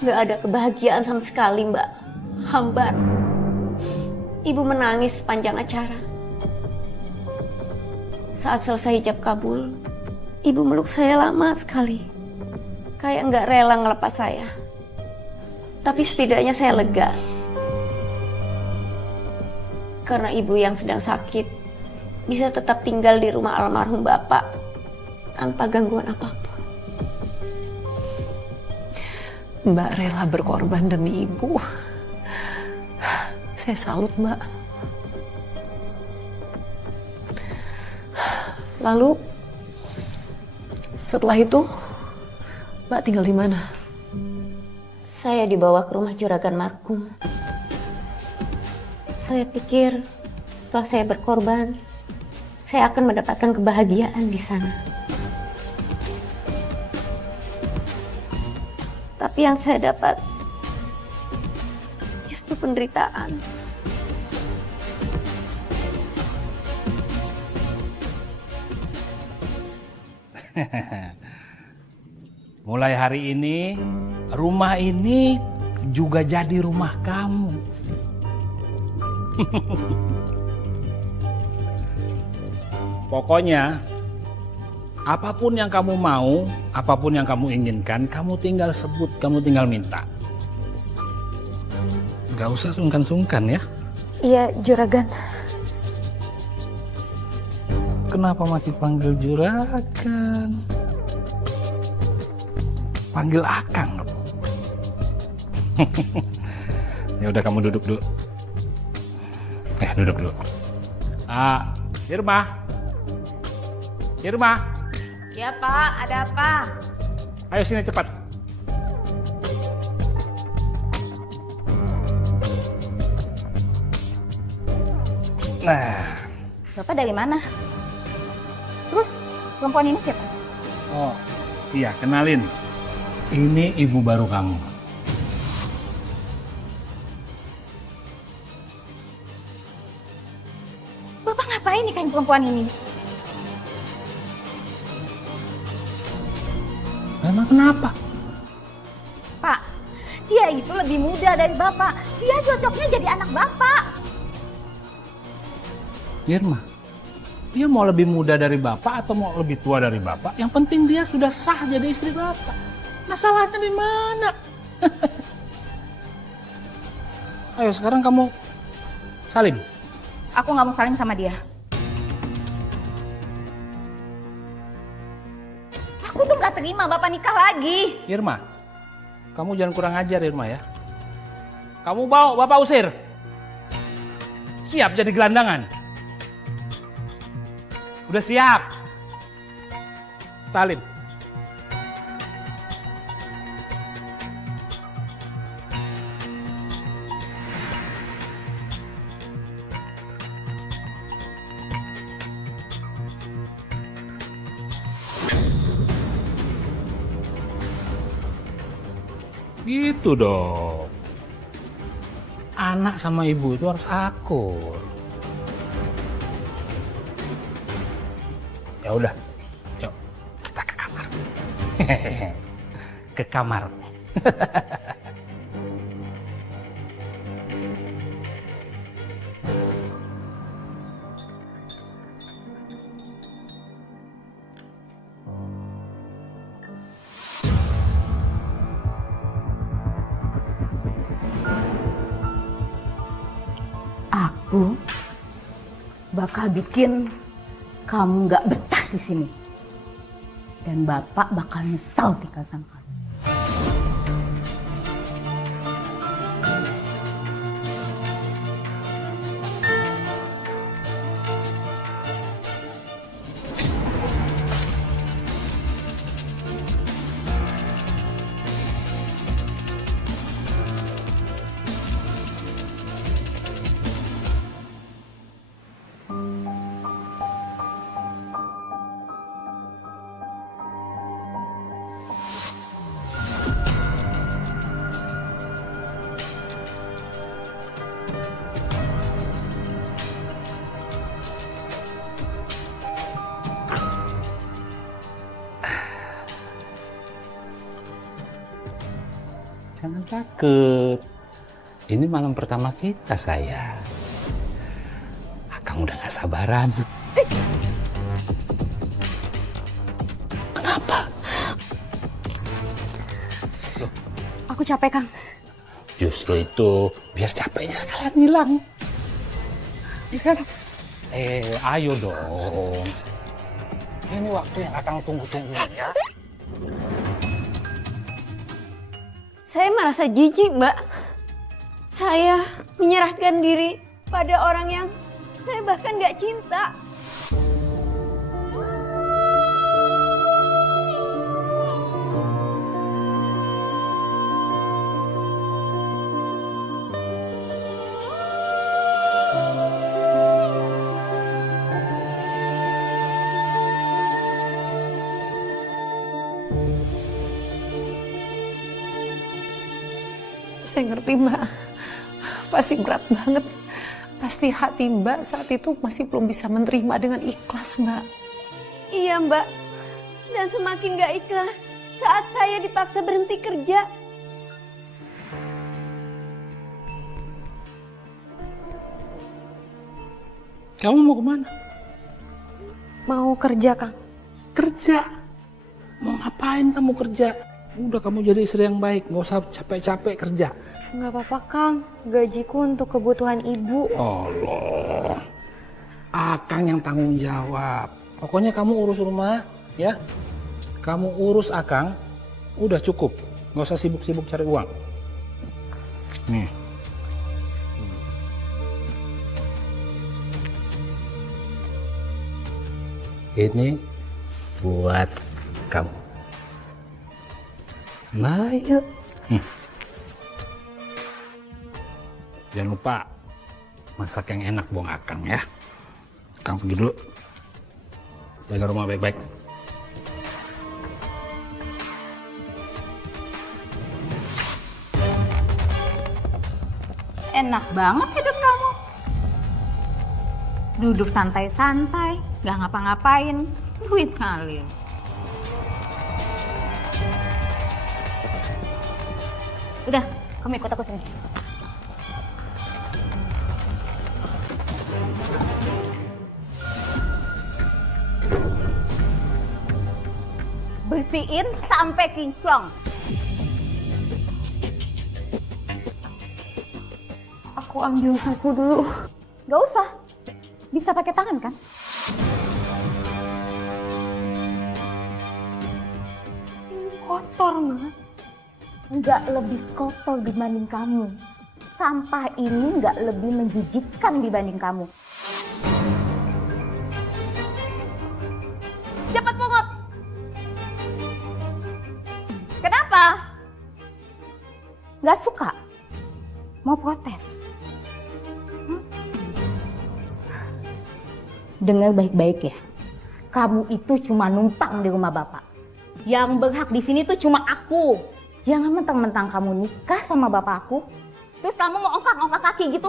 Nggak ada kebahagiaan sama sekali, Mbak. Hambar. Ibu menangis sepanjang acara. Saat selesai hijab kabul, ibu meluk saya lama sekali. Kayak nggak rela ngelepas saya. Tapi setidaknya saya lega. Karena ibu yang sedang sakit bisa tetap tinggal di rumah almarhum Bapak tanpa gangguan apapun. Mbak rela berkorban demi ibu. Saya salut, Mbak. Lalu setelah itu Mbak tinggal di mana? Saya dibawa ke rumah juragan marhum. Saya pikir setelah saya berkorban, saya akan mendapatkan kebahagiaan di sana. Tapi yang saya dapat justru penderitaan. Mulai hari ini, rumah ini juga jadi rumah kamu. Pokoknya, apapun yang kamu mau, apapun yang kamu inginkan, kamu tinggal sebut, kamu tinggal minta. Gak usah sungkan-sungkan ya. Iya, juragan. Kenapa masih panggil juragan? Panggil akang dong. Ya udah kamu duduk dulu. Duduk dulu. Irma. Irma. Ya Pak, ada apa? Ayo sini cepat. Nah. Bapak dari mana? Terus perempuan ini siapa? Oh, iya kenalin. Ini ibu baru kamu. Bapak ngapain nikahin perempuan ini? Emang kenapa? Pak, dia itu lebih muda dari Bapak. Dia cocoknya jadi anak Bapak. Irma, dia mau lebih muda dari bapak atau mau lebih tua dari bapak? Yang penting dia sudah sah jadi istri bapak. Masalahnya di mana? Ayo sekarang kamu salim. Aku nggak mau saling sama dia. Aku tuh nggak terima Bapak nikah lagi. Irma, kamu jangan kurang ajar Irma ya. Kamu bawa bapak usir. Siap jadi gelandangan. Udah siap. Salim. Gitu dong. Anak sama ibu itu harus akur. Ya udah, yuk kita ke kamar. Ke kamar. Aku bakal bikin kamu nggak betah di sini. Dan Bapak bakal nyesal tinggal sama kamu. takut. Ini malam pertama kita, sayang. Akang udah gak sabaran. Kenapa? Aku capek, Kang. Justru itu, biar capeknya sekalian hilang. Iya kan? Ayo dong. Ini waktu yang Akang tunggu-tunggu ya. Saya merasa jijik, Mbak. Saya menyerahkan diri pada orang yang saya bahkan gak cinta. Saya ngerti, Mbak. Pasti berat banget. Pasti hati Mbak saat itu masih belum bisa menerima dengan ikhlas, Mbak. Iya, Mbak. Dan semakin gak ikhlas saat saya dipaksa berhenti kerja. Kamu mau kemana? Mau kerja, Kang. Kerja. Mau ngapain kamu kerja? Udah kamu jadi istri yang baik, nggak usah capek-capek kerja. Nggak apa-apa, Kang. Gajiku untuk kebutuhan ibu. Allah, Akang yang tanggung jawab. Pokoknya kamu urus rumah, ya. Kamu urus Akang, udah cukup. Nggak usah sibuk-sibuk cari uang. Nih. Ini buat kamu. Nah, yuk. Jangan lupa masak yang enak buang Akang ya. Akang pergi dulu. Jaga rumah baik-baik. Enak banget hidup kamu. Duduk santai-santai, gak ngapa-ngapain, duit ngalir. Udah, kamu ikut aku sini. Bersihin sampai kinclong. Aku ambil sapu dulu. Gak usah, bisa pakai tangan kan? Kotor, Mbak. Nggak lebih kotor dibanding kamu. Sampah ini nggak lebih menjijikkan dibanding kamu. Cepat pungut. Kenapa? Nggak suka? Mau protes? Dengar baik-baik ya. Kamu itu cuma numpang di rumah bapak. Yang berhak di sini tuh cuma aku. Jangan mentang-mentang kamu nikah sama bapak aku, terus kamu mau ongkak-ongkak kaki gitu.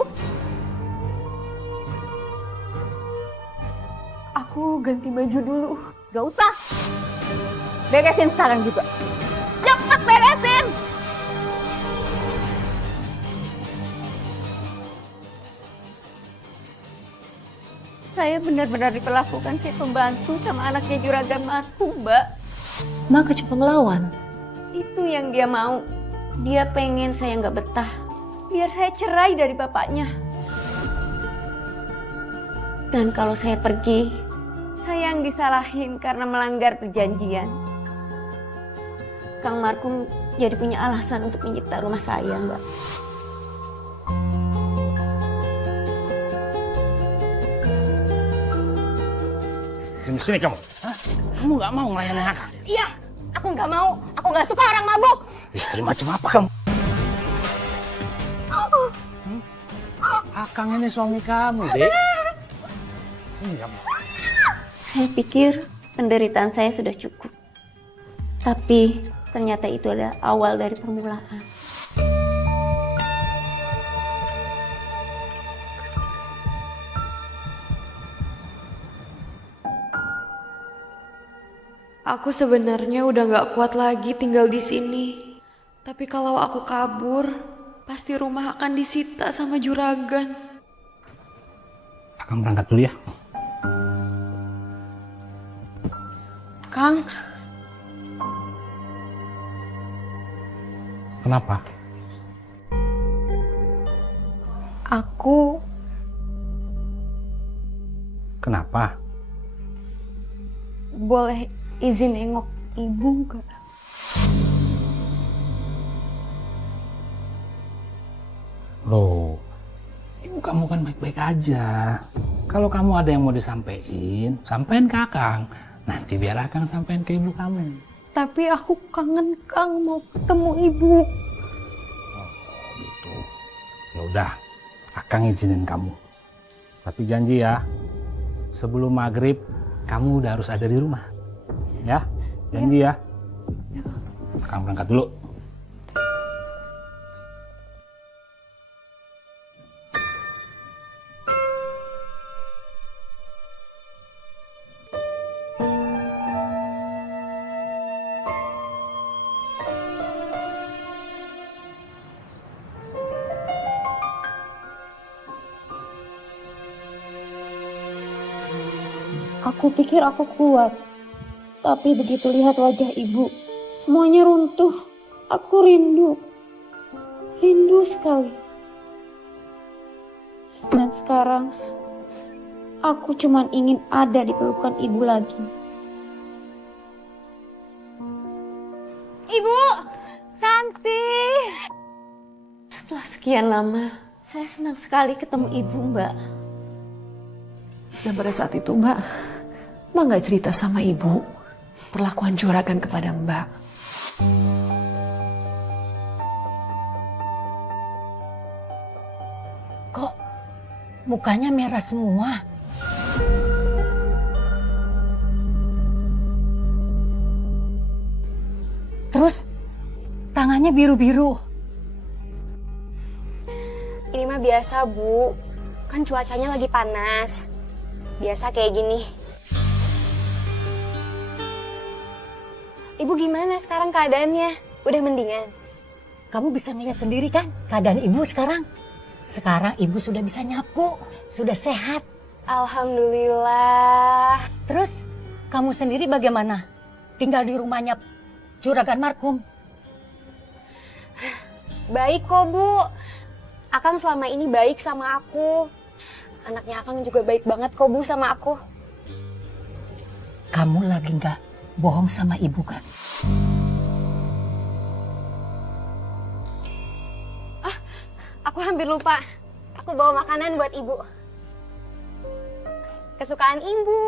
Aku ganti baju dulu. Gak usah. Beresin sekarang juga. Cepet beresin! Saya benar-benar diperlakukan kayak pembantu sama anaknya Juragan Matu, Mbak. Maka coba ngelawan. Itu yang dia mau. Dia pengen saya nggak betah. Biar saya cerai dari bapaknya. Dan kalau saya pergi, saya yang disalahin karena melanggar perjanjian. Kang Markum jadi punya alasan untuk menyita rumah saya, Mbak. Sini kamu. Hah? Kamu nggak mau melayani Akang? Iya, aku nggak mau. Aku nggak suka orang mabuk. Istri macam apa kamu? Akang ini suami kamu, Dek. Ini kamu. Saya pikir penderitaan saya sudah cukup. Tapi ternyata itu adalah awal dari permulaan. Aku sebenarnya udah gak kuat lagi tinggal di sini. Tapi kalau aku kabur, pasti rumah akan disita sama juragan. Akang berangkat dulu ya. Kang, Kenapa? aku Kenapa? boleh izin nengok ibu nggak? Loh, ibu kamu kan baik-baik aja. Kalau kamu ada yang mau disampaikan, sampaikan ke Akang. Nanti biar Akang sampaikan ke ibu kamu. Tapi aku kangen Kang, mau ketemu ibu. Oh, gitu. Ya udah, Akang izinin kamu. Tapi janji ya, sebelum maghrib kamu udah harus ada di rumah. Ya, janji ya. Akang berangkat dulu. Aku pikir aku kuat, tapi begitu lihat wajah ibu, semuanya runtuh. Aku rindu sekali. Dan sekarang, aku cuma ingin ada di pelukan ibu lagi. Ibu, Santi. Setelah sekian lama, saya senang sekali ketemu ibu, Mbak. Dan pada saat itu Mbak nggak cerita sama ibu perlakuan juragan kepada Mbak. Kok mukanya merah semua? Terus tangannya biru-biru. Ini mah biasa, Bu. Kan cuacanya lagi panas. Biasa kayak gini. Ibu gimana sekarang keadaannya? Udah mendingan? Kamu bisa ngeliat sendiri kan keadaan ibu sekarang? Sekarang ibu sudah bisa nyapu, sudah sehat. Alhamdulillah. Terus kamu sendiri bagaimana? Tinggal di rumahnya juragan marhum. Baik kok, Bu. Akang selama ini baik sama aku. Anaknya Akang juga baik banget kok, Bu, sama aku. Kamu lagi nggak bohong sama ibu kan? Aku hampir lupa. Aku bawa makanan buat Ibu. Kesukaan Ibu.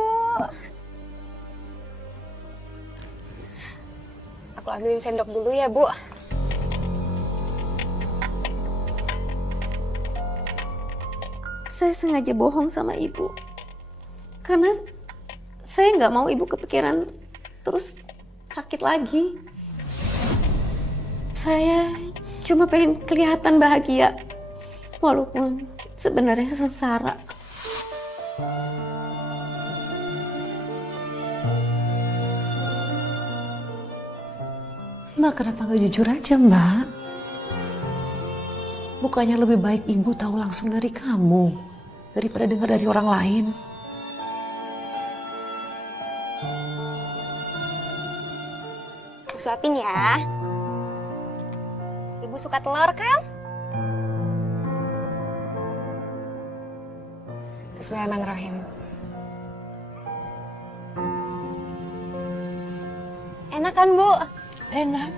Aku ambilin sendok dulu ya, Bu. Saya sengaja bohong sama ibu. Karena saya nggak mau ibu kepikiran terus sakit lagi. Saya cuma pengen kelihatan bahagia. Walaupun sebenarnya sengsara. Mbak kenapa nggak jujur aja Mbak? Bukannya lebih baik ibu tahu langsung dari kamu daripada dengar dari orang lain. Aku suapin ya. Ibu suka telur kan? Bismillahirrahmanirrahim. Enak kan, Bu? Enak.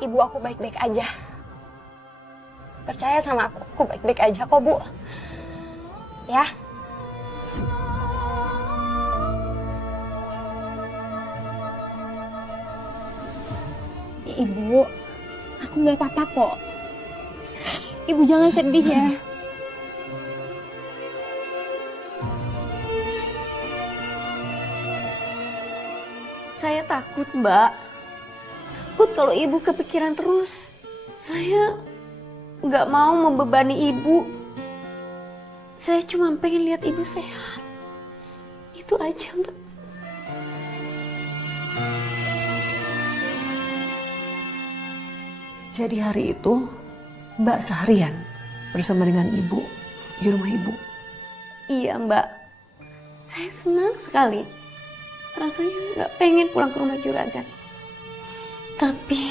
Ibu, aku baik-baik aja. Percaya sama aku baik-baik aja kok, Bu. Ya. Ibu, aku nggak apa-apa kok. Ibu jangan sedih ya. Saya takut, Mbak. takut kalau ibu kepikiran terus. Saya nggak mau membebani ibu. Saya cuma pengen lihat ibu sehat. Itu aja, Mbak. Jadi hari itu Mbak seharian bersama dengan ibu di rumah ibu. Iya, Mbak. Saya senang sekali. Rasanya nggak pengen pulang ke rumah juragan. Tapi